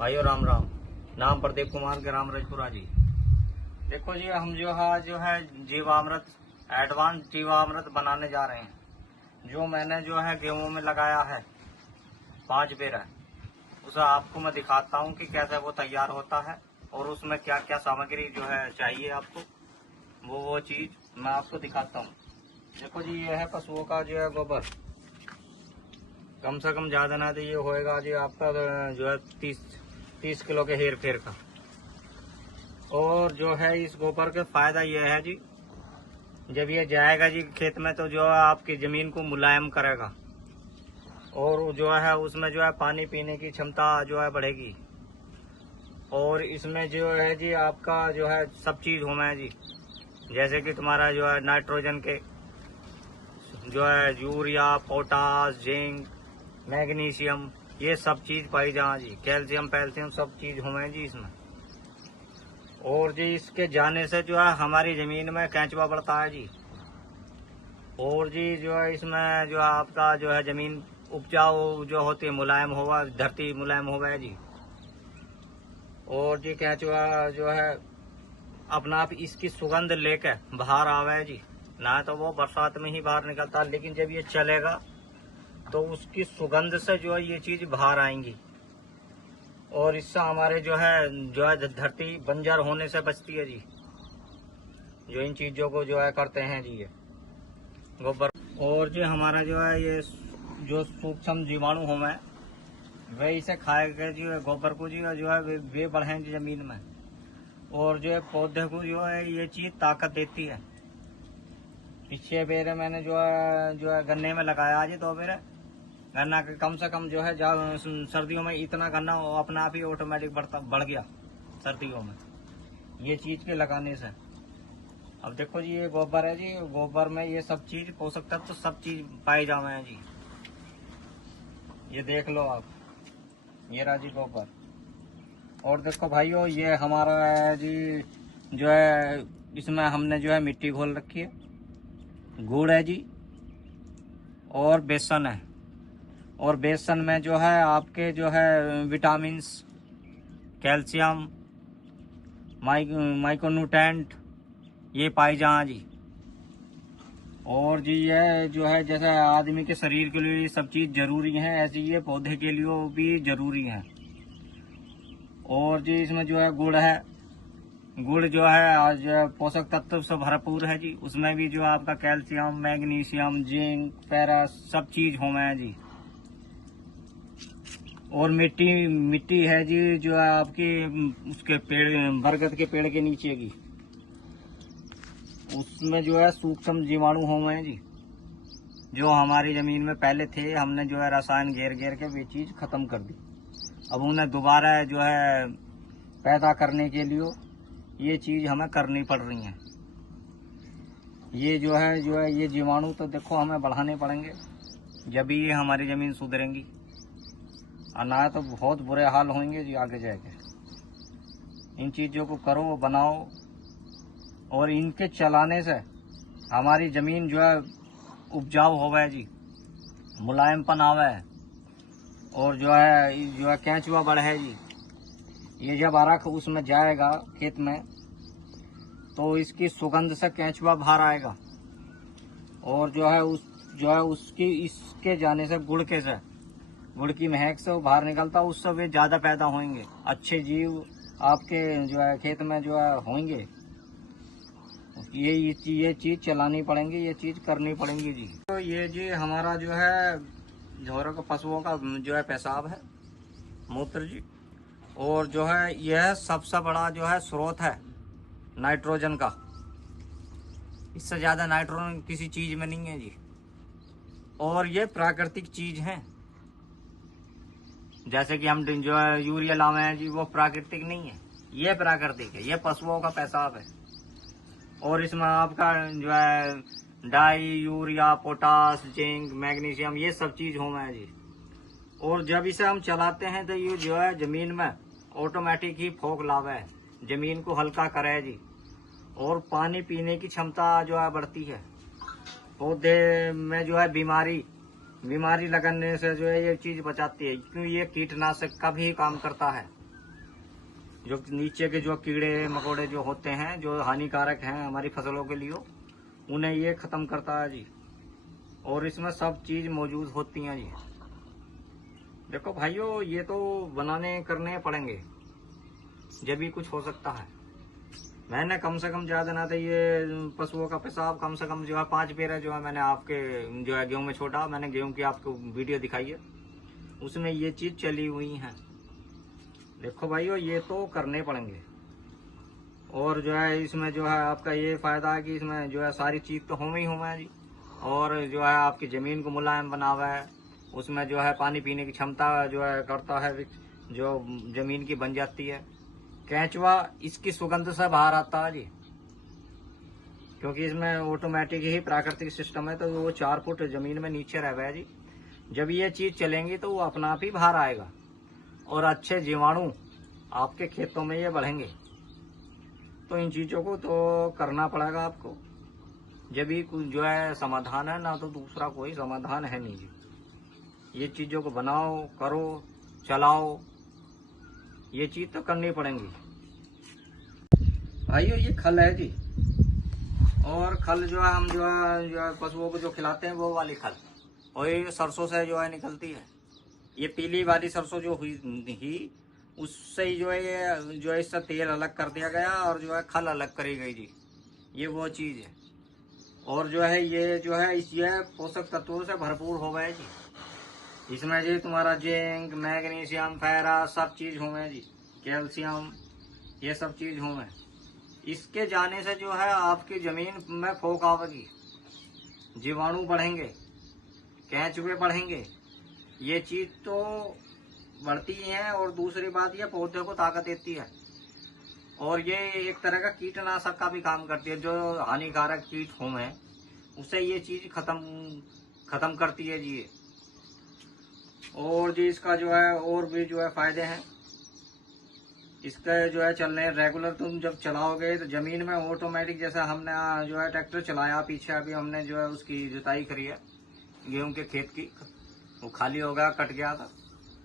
भाइयों राम राम। नाम प्रदीप कुमार, ग्राम रजपुरा जी। देखो जी, हम जो है जीवामृत, एडवांस जीवामृत बनाने जा रहे हैं। जो मैंने जो है गेहूं में लगाया है 5 बेरा, उसे आपको मैं दिखाता हूं कि कैसे वो तैयार होता है और उसमें क्या क्या सामग्री जो है चाहिए आपको, वो चीज मैं आपको दिखाता हूँ। देखो जी, ये है पशुओं का जो है गोबर। कम से कम ज्यादा ना तो ये होएगा जी आपका जो है 30 किलो के हेर फेर का। और जो है इस गोबर का फायदा ये है जी, जब ये जाएगा जी खेत में तो जो है आपकी जमीन को मुलायम करेगा और जो है उसमें जो है पानी पीने की क्षमता जो है बढ़ेगी। और इसमें जो है जी आपका जो है सब चीज होना है जी, जैसे कि तुम्हारा जो है नाइट्रोजन के जो है यूरिया, पोटास, जिंक, मैग्नीशियम, ये सब चीज पाई जहाँ जी, कैल्शियम पैल्शियम सब चीज होना है जी इसमें। और जी इसके जाने से जो है हमारी जमीन में केंचुआ बढ़ता है जी। और जी जो है इसमें जो है आपका जो है जमीन उपजाऊ जो होती है मुलायम होगा, धरती मुलायम हो गया जी। और जी केंचुआ जो है अपना आप इसकी सुगंध लेकर बाहर आवे जी। ना तो वो बरसात में ही बाहर निकलता, लेकिन जब ये चलेगा तो उसकी सुगंध से जो है ये चीज बाहर आएंगी और इससे हमारे जो है धरती बंजर होने से बचती है जी। जो इन चीजों को जो है करते हैं जी ये गोबर। और जो हमारा जो है ये जो सूक्ष्म जीवाणु हों वे इसे खाएगा जी गोबर को जी, जो है वे बढ़ेंगे जमीन में। और जो है पौधे को जो है ये चीज ताकत देती है। पिछले बेरे मैंने जो है गन्ने में लगाया जी 2 बेरे गन्ना के। कम से कम जो है सर्दियों में इतना गन्ना अपना आप ही ऑटोमेटिक बढ़ गया सर्दियों में ये चीज के लगाने से। अब देखो जी, ये गोबर है जी, गोबर में ये सब चीज पोषक तत्व तो सब चीज पाए जावे हैं जी। ये देख लो आप, ये रहा जी गोबर। और देखो भाइयों, ये हमारा है जी जो है इसमें हमने जो है मिट्टी घोल रखी है, गुड़ है जी और बेसन है। और बेसन में जो है आपके जो है विटामिन्स, कैल्शियम, माइक्रोन्यूट्रेंट ये पाई जहाँ जी। और जी ये जो है जैसे आदमी के शरीर के लिए ये सब चीज जरूरी है, ऐसे ये पौधे के लिए भी जरूरी है। और जी इसमें जो है गुड़ है, गुड़ जो है आज पोषक तत्व से भरपूर है जी। उसमें भी जो आपका कैल्शियम, मैग्नीशियम, जिंक, फेरस सब चीज होना है जी। और मिट्टी है जी जो है आपकी उसके पेड़, बरगद के पेड़ के नीचे की, उसमें जो है सूक्ष्म जीवाणु होंगे हैं जी, जो हमारी जमीन में पहले थे। हमने जो है रसायन घेर के वे चीज खत्म कर दी। अब उन्हें दोबारा जो है पैदा करने के लिए ये चीज हमें करनी पड़ रही है। ये जो है ये जीवाणु तो देखो हमें बढ़ाने पड़ेंगे, जब ये हमारी जमीन सुधरेंगी, और ना तो बहुत बुरे हाल होंगे जी आगे जाके। इन चीजों को करो, बनाओ, और इनके चलाने से हमारी जमीन जो है उपजाऊ होवे जी, मुलायमपन आवे, और जो है केंचुआ बढ़े जी। ये जब अरख उसमें जाएगा खेत में तो इसकी सुगंध से केंचुआ बाहर आएगा। और जो है उसकी इसके जाने से गुड़ की महक से वो बाहर निकलता, उससे वे ज्यादा पैदा होंगे, अच्छे जीव आपके जो है खेत में जो है होंगे। ये चीज चलानी पड़ेंगी, ये चीज करनी पड़ेंगी जी। तो ये जी हमारा जो है झोरों का पशुओं का जो है पेशाब है, मूत्र जी। और जो है यह सबसे बड़ा जो है स्रोत है नाइट्रोजन का। इससे ज्यादा नाइट्रोजन किसी चीज में नहीं है जी। और ये प्राकृतिक चीज है, जैसे कि हम जो है यूरिया लावे हैं जी, वो प्राकृतिक नहीं है, ये प्राकृतिक है, ये पशुओं का पेशाब है। और इसमें आपका जो है डाई, यूरिया, पोटास, जिंक, मैग्नीशियम ये सब चीज होना है जी। और जब इसे हम चलाते हैं तो ये जो है जमीन में ऑटोमेटिक ही फोक लावे है, जमीन को हल्का करे जी। और पानी पीने की क्षमता जो है बढ़ती है। पौधे में जो है बीमारी लगने से जो है ये चीज बचाती है, क्योंकि ये कीटनाशक का भी काम करता है। जो नीचे के जो कीड़े मकोड़े जो होते हैं, जो हानिकारक हैं हमारी फसलों के लिए, उन्हें ये खत्म करता है जी। और इसमें सब चीज मौजूद होती हैं जी। देखो भाइयों, ये तो बनाने करने पड़ेंगे, जब भी कुछ हो सकता है। मैंने कम से कम ज्यादा ना तो ये पशुओं का पेशाब कम से कम जो है 5 पेरा जो है मैंने आपके जो है गेहूं में छोड़ा। मैंने गेहूं की आपको वीडियो दिखाई है, उसमें ये चीज चली हुई है। देखो भाइयों, ये तो करने पड़ेंगे। और जो है इसमें जो है आपका ये फायदा है कि इसमें जो है सारी चीज तो होम ही होम है जी। और जो है आपकी जमीन को मुलायम बनावा है, उसमें जो है पानी पीने की क्षमता जो है करता है, जो जमीन की बन जाती है। केंचुआ इसकी सुगंध से बाहर आता है जी, क्योंकि इसमें ऑटोमेटिक ही प्राकृतिक सिस्टम है, तो वो 4 फुट जमीन में नीचे रह है जी। जब ये चीज चलेंगी तो वो अपना आप ही बाहर आएगा और अच्छे जीवाणु आपके खेतों में ये बढ़ेंगे। तो इन चीजों को तो करना पड़ेगा आपको, जब भी कुछ जो है समाधान है, ना तो दूसरा कोई समाधान है नहीं जी। ये चीजों को बनाओ, करो, चलाओ, ये चीज तो करनी पड़ेंगी भाइयों। ये खल है जी, और खल जो है हम जो है पशुओं को जो खिलाते हैं वो वाली खल, और ये सरसों से जो है निकलती है। ये पीली वाली सरसों जो हुई ही, उससे ही जो है ये जो है इससे तेल अलग कर दिया गया और जो है खल अलग करी गई जी। ये वो चीज है। और जो है ये जो है ये पोषक तत्वों से भरपूर हो गए जी। इसमें जी तुम्हारा जिंक, मैग्नीशियम, फेरस सब चीज होंगे जी, कैल्शियम, ये सब चीज होंगे। इसके जाने से जो है आपकी जमीन में फोक आवेगी, जीवाणु बढ़ेंगे, केंचुए बढ़ेंगे, ये चीज तो बढ़ती है। और दूसरी बात, ये पौधे को ताकत देती है, और ये एक तरह का कीटनाशक का भी काम करती है। जो हानिकारक कीट होंगे उसे ये चीज खत्म करती है जी। और जी इसका जो है और भी जो है फायदे हैं इसके जो है चलने। रेगुलर तुम जब चलाओगे तो जमीन में ऑटोमेटिक, जैसे हमने जो है ट्रैक्टर चलाया पीछे, अभी हमने जो है उसकी जुताई करी है गेहूं के खेत की, वो खाली हो गया, कट गया था।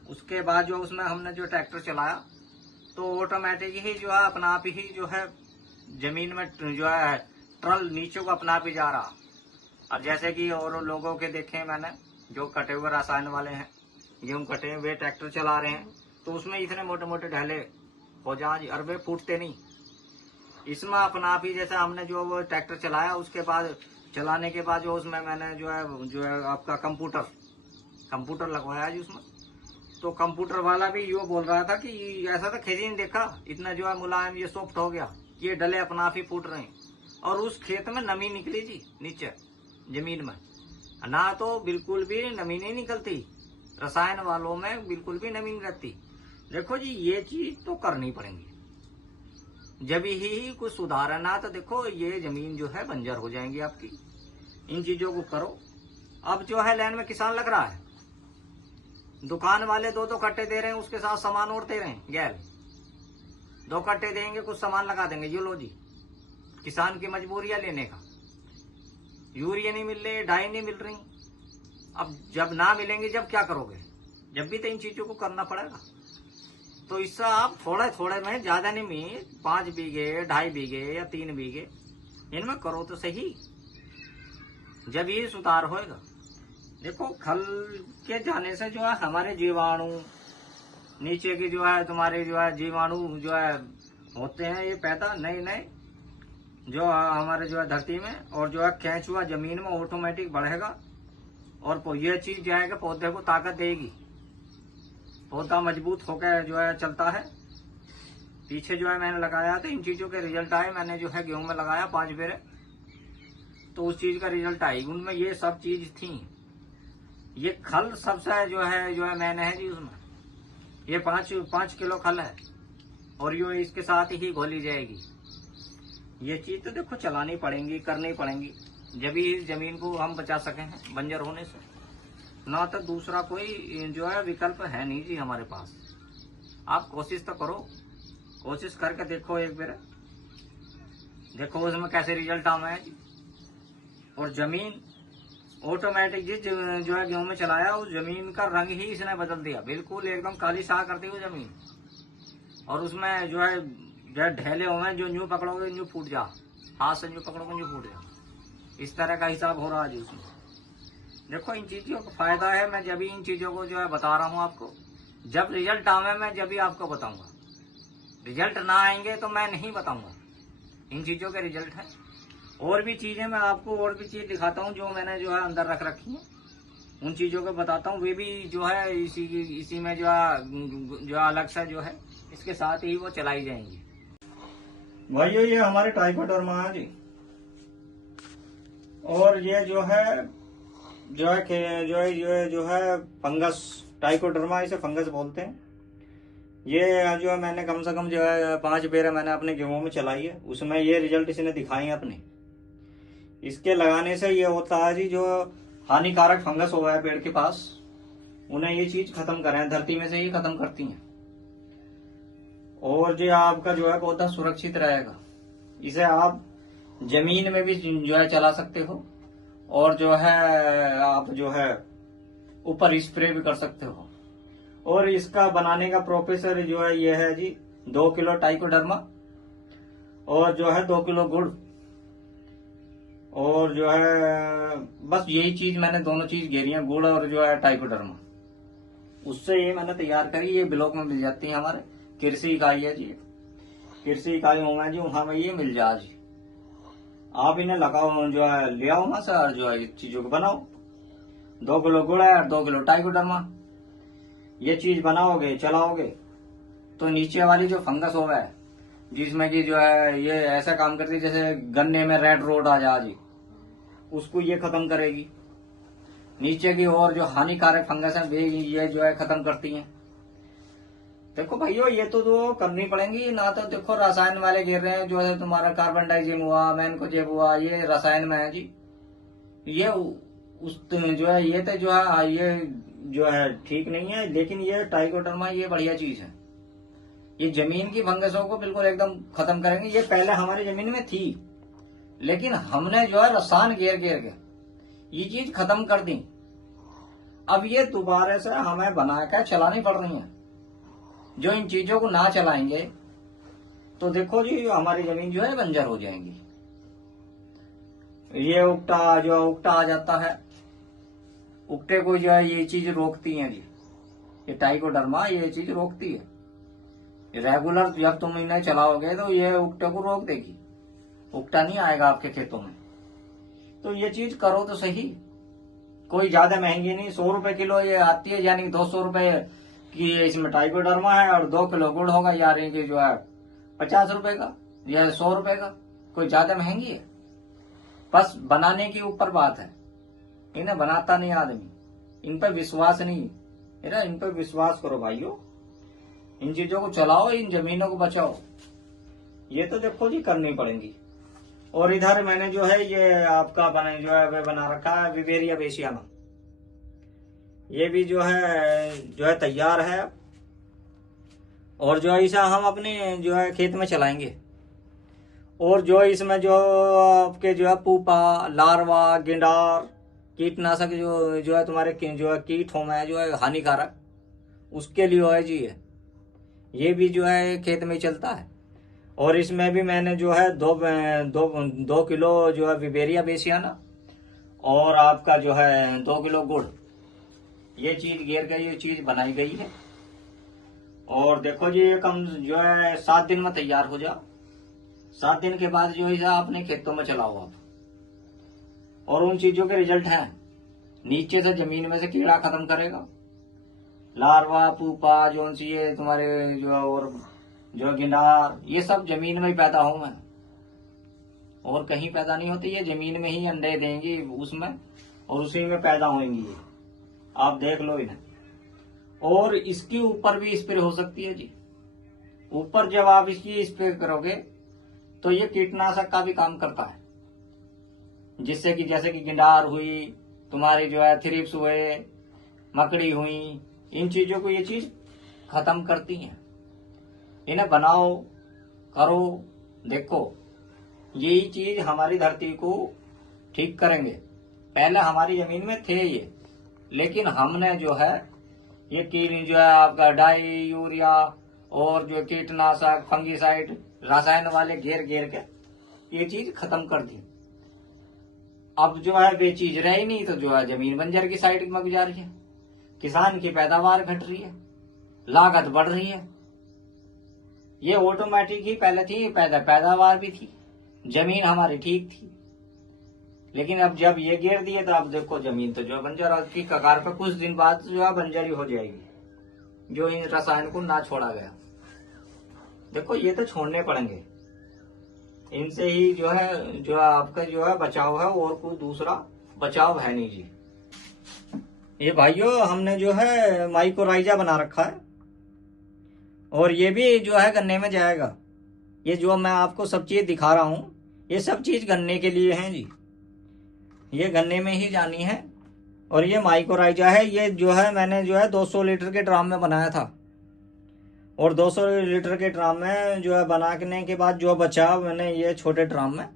उसके बाद जो उसमें हमने जो ट्रैक्टर चलाया तो ऑटोमेटिक ही जो है अपना आप ही जो है जमीन में जो है ट्रल नीचे को अपना आप ही जा रहा। अब जैसे कि और लोगों के देखे मैंने, जो कटे हुए रसायन वाले हैं, गेहूं कटे हुए ट्रैक्टर चला रहे हैं, तो उसमें इतने मोटे मोटे ढले हो जाए और वे फूटते नहीं। इसमें अपना आप ही जैसे हमने जो वो ट्रैक्टर चलाया, उसके बाद चलाने के बाद जो उसमें मैंने जो है आपका कंप्यूटर लगवाया जी उसमें। तो कंप्यूटर वाला भी यो बोल रहा था कि ऐसा तो खेती नहीं देखा, इतना जो है मुलायम ये सॉफ्ट हो गया, ये डले अपना आप ही फूट रहे हैं। और उस खेत में नमी निकली जी, नीचे जमीन में ना तो बिल्कुल भी नमी नहीं निकलती, रसायन वालों में बिल्कुल भी नमी नहीं रहती। देखो जी, ये चीज तो करनी पड़ेगी, जब ही कुछ सुधार है, ना तो देखो ये जमीन जो है बंजर हो जाएंगी आपकी। इन चीजों को करो। अब जो है लाइन में किसान लग रहा है, दुकान वाले 2-2 कट्टे दे रहे हैं, उसके साथ सामान और दे रहे हैं गैर 2 कट्टे देंगे, कुछ सामान लगा देंगे, ये लो जी। किसान की मजबूरियां लेने का, यूरिया नहीं मिल रही, डाई नहीं मिल रही। अब जब ना मिलेंगे जब क्या करोगे? जब भी तो इन चीजों को करना पड़ेगा। तो इससे आप थोड़े थोड़े में, ज्यादा नहीं में, 5 बीघे, 2.5 बीघे या 3 बीघे इनमें करो तो सही, जब ये सुधार होएगा। देखो, खल के जाने से जो है हमारे जीवाणु, नीचे की जो है तुम्हारे जो है जीवाणु जो है होते हैं, ये पैदा नए जो हमारे जो है धरती में, और जो है केंचुआ जमीन में ऑटोमेटिक बढ़ेगा। और ये चीज जो है पौधे को ताकत देगी, पौधा मजबूत होकर जो है चलता है। पीछे जो है मैंने लगाया था, इन चीजों के रिजल्ट आए। मैंने जो है गेहूं में लगाया 5 बेरे, तो उस चीज का रिजल्ट आई, उनमें ये सब चीज थी। ये खल सबसे जो है मैंने है जी उसमें, ये 5 किलो खल है, और ये इसके साथ ही घोली जाएगी। ये चीज तो देखो चलानी पड़ेगी, करनी पड़ेगी, जब भी इस जमीन को हम बचा सके हैं बंजर होने से। ना तो दूसरा कोई जो है विकल्प है नहीं जी हमारे पास। आप कोशिश तो करो, कोशिश करके देखो एक बार, देखो उसमें कैसे रिजल्ट आना है जी। और जमीन ऑटोमेटिक जी जो है गेहूं में चलाया, उस जमीन का रंग ही इसने बदल दिया, बिल्कुल एकदम काली शाह करती हुई जमीन। और उसमें जो है ढेले हुए हैं, जो यूं पकड़ोगे यूं फूट जा, हाथ से यूं पकड़ोगे यूं फूट जा, इस तरह का हिसाब हो रहा है जी उसमें। देखो इन चीजों का फायदा है, मैं जब इन चीजों को जो है बता रहा हूँ आपको, जब रिजल्ट आवे मैं जब भी आपको बताऊंगा। रिजल्ट ना आएंगे तो मैं नहीं बताऊंगा। इन चीजों के रिजल्ट है। और भी चीजें मैं आपको और भी चीज दिखाता हूँ जो मैंने जो है अंदर रख रखी है, उन चीजों को बताता हूँ। वे भी जो है इसी में जो अलग सा जो है इसके साथ ही वो चलाई जाएंगी। भाइयों ये हमारे ट्राइकोडर्मा है जी, और ये जो है फंगस, ट्राइकोडर्मा इसे फंगस बोलते हैं। ये जो है मैंने कम से कम जो है 5 बेर मैंने अपने गेहूं में चलाई है, उसमें ये रिजल्ट इसने दिखाए हैं अपने। इसके लगाने से ये होता है जी, जो हानिकारक फंगस हुआ है पेड़ के पास, उन्हें ये चीज खत्म करें, धरती में से ही खत्म करती हैं। और जो आपका जो है पौधा सुरक्षित रहेगा। इसे आप जमीन में भी जो है चला सकते हो, और जो है आप जो है ऊपर स्प्रे भी कर सकते हो। और इसका बनाने का प्रोसेस जो है ये है जी, 2 किलो ट्राइकोडर्मा और जो है 2 किलो गुड़, और जो है बस यही चीज मैंने दोनों चीज घेरी है, गुड़ और जो है ट्राइकोडर्मा। उससे ये मैंने तैयार करी, ये ब्लॉक में मिल जाती है, हमारे कृषि इकाई है जी, कृषि इकाई होगा जी, वहां में ये मिल जाए जी। आप इन्हें लगाओ, जो है ले आओ वहां से, और जो है चीजों को बनाओ। 2 किलो गुड़ है और 2 किलो ट्राइकोडर्मा, ये चीज बनाओगे चलाओगे तो नीचे वाली जो फंगस हो है, जिसमें कि जो है ये ऐसा काम करती है जैसे गन्ने में रेड रोड आ जा जी, उसको ये खत्म करेगी। नीचे की और जो हानिकारक फंगस है वे ये जो है खत्म करती हैं। देखो भाइयों ये तो करनी पड़ेंगी ना, तो देखो रसायन वाले गिर रहे हैं, जो है तुम्हारा कार्बन डाइजिम हुआ, मैनकोजेब हुआ, ये रसायन में है जी। ये उस जो है ये तो जो है ये जो है ठीक नहीं है, लेकिन ये ट्राइकोडर्मा ये बढ़िया चीज है। ये जमीन की फंगसों को बिल्कुल एकदम खत्म करेंगे। ये पहले हमारी जमीन में थी, लेकिन हमने जो है रसायन घेर घेर के ये चीज खत्म कर दी। अब ये दोबारा से हमें बनाकर चलानी पड़ रही है। जो इन चीजों को ना चलाएंगे तो देखो जी हमारी जमीन जो है बंजर हो जाएंगी। ये उकटा आ जाता है, उकटे को जो है ये चीज रोकती है जी, ये ट्राइकोडर्मा ये चीज रोकती है। रेगुलर जब तुम इन्हें चलाओगे तो ये उकटे को रोक देगी, उकटा नहीं आएगा आपके खेतों में। तो ये चीज करो तो सही, कोई ज्यादा महंगी नहीं, 100 रुपए किलो ये आती है, यानी 200 रुपए की इसमें ट्राइकोडर्मा है और 2 किलो गुड़ होगा, यानी कि जो है 50 रुपए का या 100 रुपए का, कोई ज्यादा महंगी है। बस बनाने के ऊपर बात है, इन्हें बनाता नहीं आदमी, इन पर विश्वास नहीं है। इन पर विश्वास करो भाइयों, इन चीजों को चलाओ, इन जमीनों को बचाओ। ये तो देखो जी करनी पड़ेंगी। और इधर मैंने जो है ये आपका बना रखा है विवेरिया बेसियाना, ये भी जो है तैयार है। और जो है इसे हम अपने जो है खेत में चलाएंगे। और जो इसमें जो आपके जो है पूपा, लार्वा, गिंडार, कीटनाशक जो है तुम्हारे जो है कीट हो में जो है हानिकारक, उसके लिए है जी ये भी जो है खेत में चलता है। और इसमें भी मैंने जो है 2 किलो जो है विवेरिया बेसियाना और आपका जो है 2 किलो गुड़, ये चीज घेर के ये चीज बनाई गई है। और देखो जी ये कम जो है 7 दिन में तैयार हो जाओ। 7 दिन के बाद जो है अपने खेतों में चलाओ आप। और उन चीजों के रिजल्ट हैं, नीचे से जमीन में से कीड़ा खत्म करेगा, लार्वा, पूपा, जो सी ये तुम्हारे जो और जो गिनार, ये सब जमीन में ही पैदा होंगे और कहीं पैदा नहीं होती। ये जमीन में ही अंडे देंगी उसमें, और उसी में पैदा होंगी। आप देख लो इन्हें। और इसके ऊपर भी स्प्रे हो सकती है जी। ऊपर जब आप इसकी स्प्रे करोगे तो ये कीटनाशक का भी काम करता है, जिससे कि जैसे कि गिंडार हुई, तुम्हारी जो है थ्रिप्स हुए, मकड़ी हुई, इन चीजों को ये चीज खत्म करती हैं। इन्हें बनाओ, करो, देखो यही चीज हमारी धरती को ठीक करेंगे। पहले हमारी जमीन में थे ये, लेकिन हमने जो है ये जो है आपका डाई, यूरिया और जो कीटनाशक फंगीसाइड रसायन वाले घेर घेर के ये चीज खत्म कर दी। अब जो है वे चीज रही नहीं, तो जो है जमीन बंजर की साइड में जा रही है, किसान की पैदावार घट रही है, लागत बढ़ रही है। ये ऑटोमेटिक ही पहले थी, पैदावार भी थी, जमीन हमारी ठीक थी, लेकिन अब जब ये गिर दिए तो अब देखो जमीन तो जो है बंजर की कगार पे कुछ दिन बाद जो है बंजर ही हो जाएगी, जो इन रसायन को ना छोड़ा गया। देखो ये तो छोड़ने पड़ेंगे, इनसे ही जो है जो आपका जो है बचाव है, और कोई दूसरा बचाव है नहीं जी। ये भाइयों हमने जो है माइकोराइजा बना रखा है, और ये भी जो है गन्ने में जाएगा। ये जो मैं आपको सब चीज दिखा रहा हूं, ये सब चीज गन्ने के लिए है जी, ये गन्ने में ही जानी है। और ये माइकोराइजा है, ये जो है मैंने जो है 200 लीटर के ड्राम में बनाया था, और 200 लीटर के ड्राम में जो है बनाने के बाद जो बचा मैंने ये छोटे ड्राम में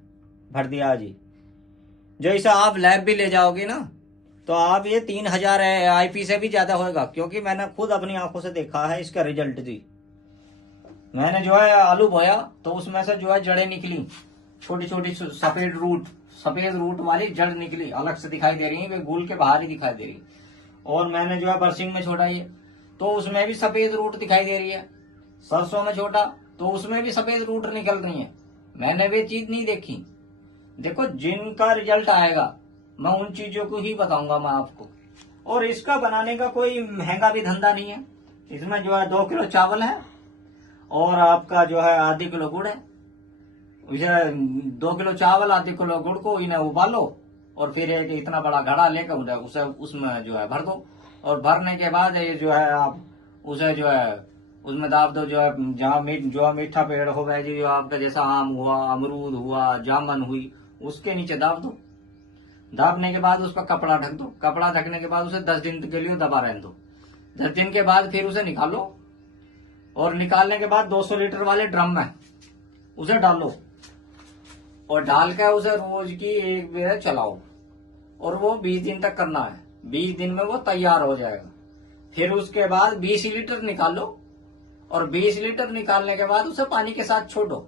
भर दिया जी। जैसा आप लैब भी ले जाओगे ना, तो आप ये 3000 IP से भी ज्यादा होगा, क्योंकि मैंने खुद अपनी आंखों से देखा है इसका रिजल्ट जी। मैंने जो है आलू बोया तो उसमें से जो है जड़ें निकली, छोटी छोटी सफेद रूट वाली जड़ निकली, अलग से दिखाई दे रही है, वे गुल के बाहर ही दिखाई दे रही। और मैंने जो है बरसिंग में छोड़ा ये, तो उसमें भी सफेद रूट दिखाई दे रही है। सरसों में छोटा तो उसमें भी सफेद रूट निकल रही है। मैंने वे चीज नहीं देखी। देखो जिनका रिजल्ट आएगा मैं उन चीजों को ही बताऊंगा मैं आपको। और इसका बनाने का कोई महंगा भी धंधा नहीं है। इसमें जो है 2 किलो चावल है, और आपका जो है आधी किलो गुड़ है। 2 किलो चावल आधी किलो गुड़ को इन्हें उबालो, और फिर एक इतना बड़ा घड़ा लेकर उसे उसमें जो है भर दो, और भरने के बाद ये जो है आप उसे जो है उसमें दाब दो। जो है जहाँ मीठा पेड़ हो गया जी, जो आपका जैसा आम हुआ, अमरूद हुआ, जामुन हुई, उसके नीचे दाब दो। दाबने के बाद उस पर कपड़ा ढक दो। कपड़ा ढकने के बाद उसे 10 दिन के लिए दबा रहने दो। 10 दिन के बाद फिर उसे निकालो, और निकालने के बाद 200 लीटर वाले ड्रम में उसे डालो, और डाल कर उसे रोज की एक बेर चलाओ, और वो 20 दिन तक करना है। 20 दिन में वो तैयार हो जाएगा। फिर उसके बाद 20 लीटर निकालो, और 20 लीटर निकालने के बाद उसे पानी के साथ छोड़ो।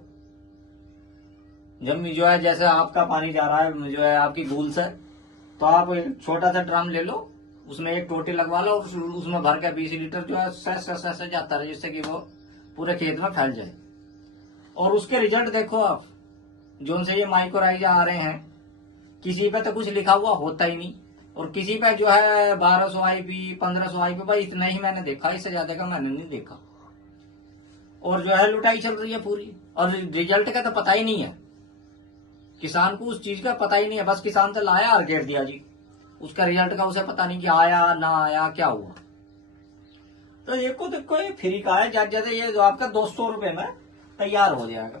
जब जो है जैसे आपका पानी जा रहा है जो है आपकी गूल से, तो आप एक छोटा सा ड्रम ले लो, उसमें एक टोटी लगवा लो, उसमें भर के 20 लीटर जो है से जाता रहे, जिससे कि वो पूरे खेत में फैल जाए। और उसके रिजल्ट देखो आप, जो उनसे ये माइकोराइजा आ रहे हैं, किसी पे तो कुछ लिखा हुआ होता ही नहीं, और किसी पे जो है 1200 IP 1500 IP, भाई इतना ही मैंने देखा, इससे ज्यादा का मैंने नहीं देखा। और जो है लुटाई चल रही है पूरी, और रिजल्ट का तो पता ही नहीं है किसान को, उस चीज का पता ही नहीं है। बस किसान तो लाया और घेर दिया जी, उसका रिजल्ट का उसे पता नहीं कि आया ना आया, क्या हुआ। तो ये को देखो ये फ्री का है, ज्यादा ये जो आपका 200 रुपए में तैयार हो जाएगा।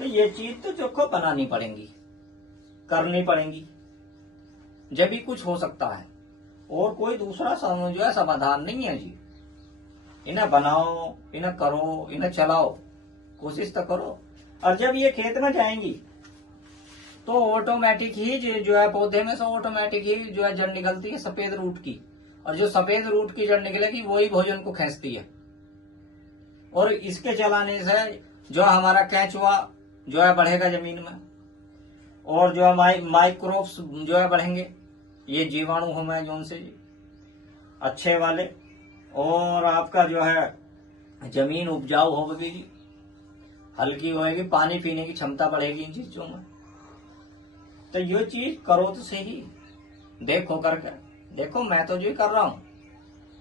तो ये चीज तो देखो बनानी पड़ेगी, करनी पड़ेगी, जब भी कुछ हो सकता है। और कोई दूसरा जो है समाधान नहीं है जी। इन्हें बनाओ, इन्हें करो, इन्हें चलाओ, कोशिश तो करो। और जब ये खेत में जाएंगी तो ऑटोमेटिक ही जो है पौधे में से ऑटोमेटिक ही जो है जड़ निकलती है सफेद रूट की, और जो सफेद रूट की जड़ निकलेगी वही भोजन को खींचती है। और इसके चलाने से जो हमारा केंचुआ जो है बढ़ेगा जमीन में, और जो है माइक्रोब्स जो है बढ़ेंगे, ये जीवाणु होंगे जो उनसे अच्छे वाले, और आपका जो है जमीन उपजाऊ होगी, हल्की होगी, पानी पीने की क्षमता बढ़ेगी इन चीजों में। तो ये चीज करो तो सही, देखो करके देखो। मैं तो जो कर रहा हूँ,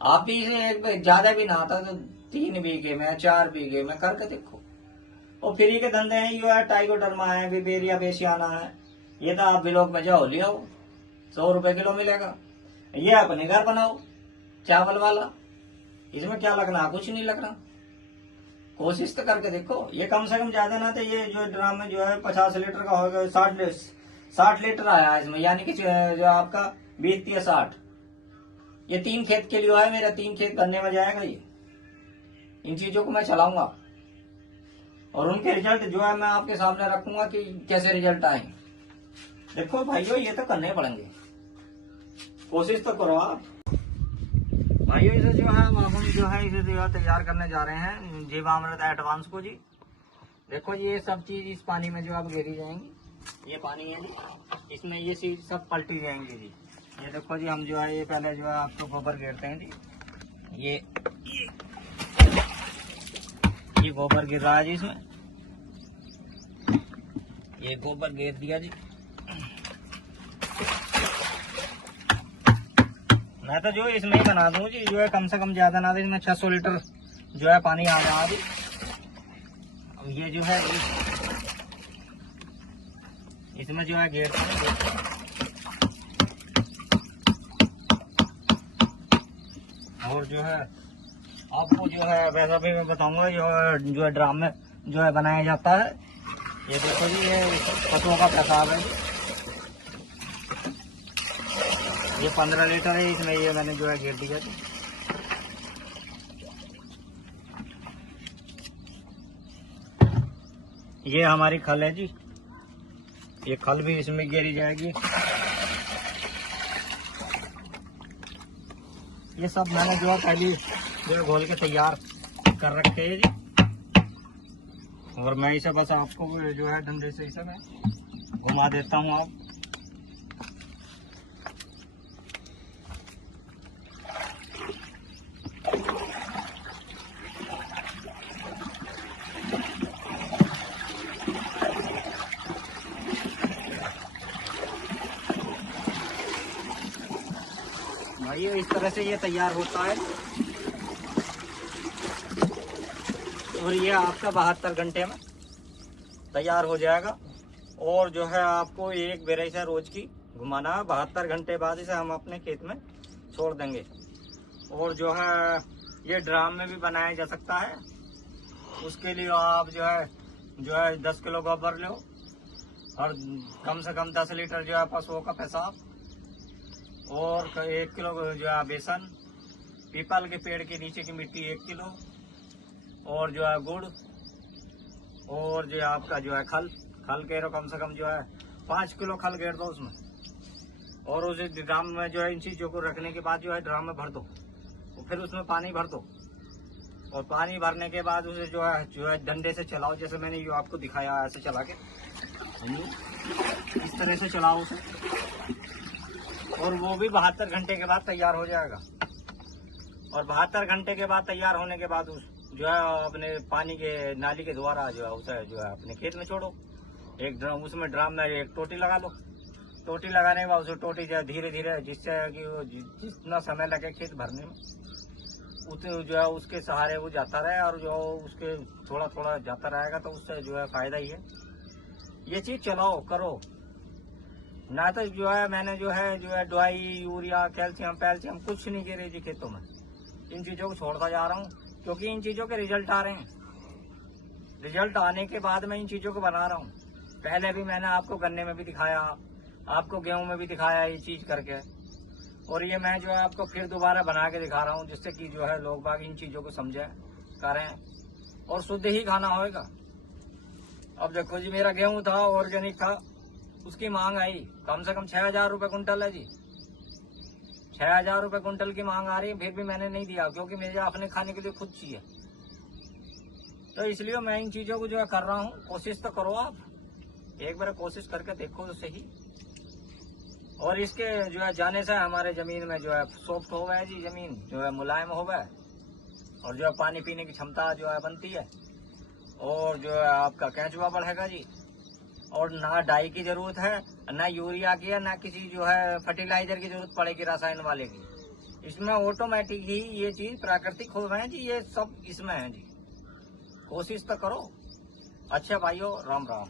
आप भी इसे एक ज्यादा भी ना आता तो 3 बीघे में 4 बीघे में करके देखो। और फ्री के धंधे हैं, ये है टाइकोडर्मा है, बिबेरिया बेसियाना है, ये तो आप ब्लॉक में जाओ ले आओ, 100 रुपए किलो मिलेगा। ये अपने घर बनाओ चावल वाला, इसमें क्या लगना, कुछ नहीं लगना। कोशिश तो करके देखो। ये कम से कम ज्यादा ना, तो ये जो ड्राम में जो है 50 लीटर का होगा, 60 लीटर आया है इसमें, यानी कि जो आपका 20 या 60, ये 3 खेत के लिए है मेरा, 3 खेत करने में जाएगा ये। इन चीजों को मैं चलाऊंगा, और उनके रिजल्ट जो है मैं आपके सामने रखूंगा कि कैसे रिजल्ट आए। देखो भाइयों ये तो करने पड़ेंगे, कोशिश तो करो आप। भाइयों इसे जो है हम जो है इसे जो है तैयार करने जा रहे हैं जीवामृत एडवांस को जी। देखो जी ये सब चीज इस पानी में जो अब घेरी जाएंगी। ये पानी है जी, इसमें ये चीज सब पलटी जाएंगी जी। ये देखो जी हम जो है ये पहले जो है आपको गोबर घेरते हैं जी। ये गोबर गिर रहा है जी इसमें। ये गोबर घेर दिया जी। मैं तो जो इसमें ही बना दूं जी, जो है कम से कम ज्यादा ना दे, इसमें 600 लीटर जो है पानी आ रहा जी। अब ये जो है इसमें जो है घेरते हैं। और जो है आपको जो है वैसा भी मैं बताऊंगा जो है ड्राम में जो है बनाया जाता है। ये देखो जी ये पशुओं का पेशाब है। ये 15 लीटर है, इसमें ये मैंने जो है घेर दिया था। ये हमारी खल है जी, ये खल भी इसमें घेरी जाएगी। ये सब मैंने जो है पहले जो है घोल के तैयार कर रखे है जी। और मैं इसे बस आपको जो है डंडे से इसे मैं घुमा देता हूँ। आप भाई इस तरह से ये तैयार होता है। और ये आपका 72 घंटे में तैयार हो जाएगा। और जो है आपको एक बेरा से रोज की घुमाना है। 72 घंटे बाद इसे हम अपने खेत में छोड़ देंगे। और जो है ये ड्राम में भी बनाया जा सकता है। उसके लिए आप जो है 10 किलो गोबर लो और कम से कम 10 लीटर जो है पशुओं का पेशाब और 1 किलो जो है बेसन, पीपल के पेड़ के नीचे की मिट्टी 1 किलो और जो है गुड़ और जो है आपका जो है खल घेरो कम से कम जो है 5 किलो खल घेर दो उसमें। और उस ड्राम में जो है इन चीजों को रखने के बाद जो है ड्राम में भर दो और फिर उसमें पानी भर दो। और पानी भरने के बाद उसे जो है डंडे से चलाओ, जैसे मैंने ये आपको दिखाया ऐसे चला के इस तरह से चलाओ उसे। और वो भी 72 घंटे के बाद तैयार हो जाएगा। और 72 घंटे के बाद तैयार होने के बाद जो है अपने पानी के नाली के द्वारा जो है उसे जो है अपने खेत में छोड़ो। एक ड्राम उसमें ड्राम में एक टोटी लगा लो। टोटी लगाने के बाद उसे टोटी जो है धीरे धीरे जिससे कि वो जितना समय लगे खेत भरने में उतने जो है उसके सहारे वो जाता रहे। और जो उसके थोड़ा थोड़ा जाता रहेगा तो उससे जो है फायदा ही है। ये चीज चलाओ करो ना। तो जो है मैंने जो है दवाई यूरिया कैल्शियम कुछ नहीं गिरे जी खेतों में। इन चीजों को छोड़ता जा रहा हूँ क्योंकि इन चीजों के रिजल्ट आ रहे हैं। रिजल्ट आने के बाद मैं इन चीजों को बना रहा हूँ। पहले भी मैंने आपको गन्ने में भी दिखाया, आपको गेहूं में भी दिखाया ये चीज करके। और ये मैं जो है आपको फिर दोबारा बना के दिखा रहा हूँ जिससे कि जो है लोग बाग इन चीजों को समझे करें और शुद्ध ही खाना होगा। अब देखो जी मेरा गेहूं था ऑर्गेनिक था, उसकी मांग आई कम से कम 6,000 रुपए कुंटल है जी। 6,000 रुपए कुंटल की मांग आ रही है, फिर भी मैंने नहीं दिया क्योंकि मुझे अपने खाने के लिए खुद चाहिए। तो इसलिए मैं इन चीजों को जो है कर रहा हूँ। कोशिश तो करो आप, एक बार कोशिश करके देखो तो सही। और इसके जो है जाने से हमारे जमीन में जो है सॉफ्ट हो गया जी, जमीन जो है मुलायम हो गया और जो है पानी पीने की क्षमता जो है बनती है। और जो है आपका केंचुआ बढ़ेगा जी। और ना डाई की जरूरत है, ना यूरिया की है, ना किसी जो है फर्टिलाइजर की जरूरत पड़ेगी रसायन वाले की। इसमें ऑटोमेटिक ही ये चीज प्राकृतिक हो रहे हैं जी। ये सब इसमें है जी। कोशिश तो करो। अच्छा भाइयों, राम राम।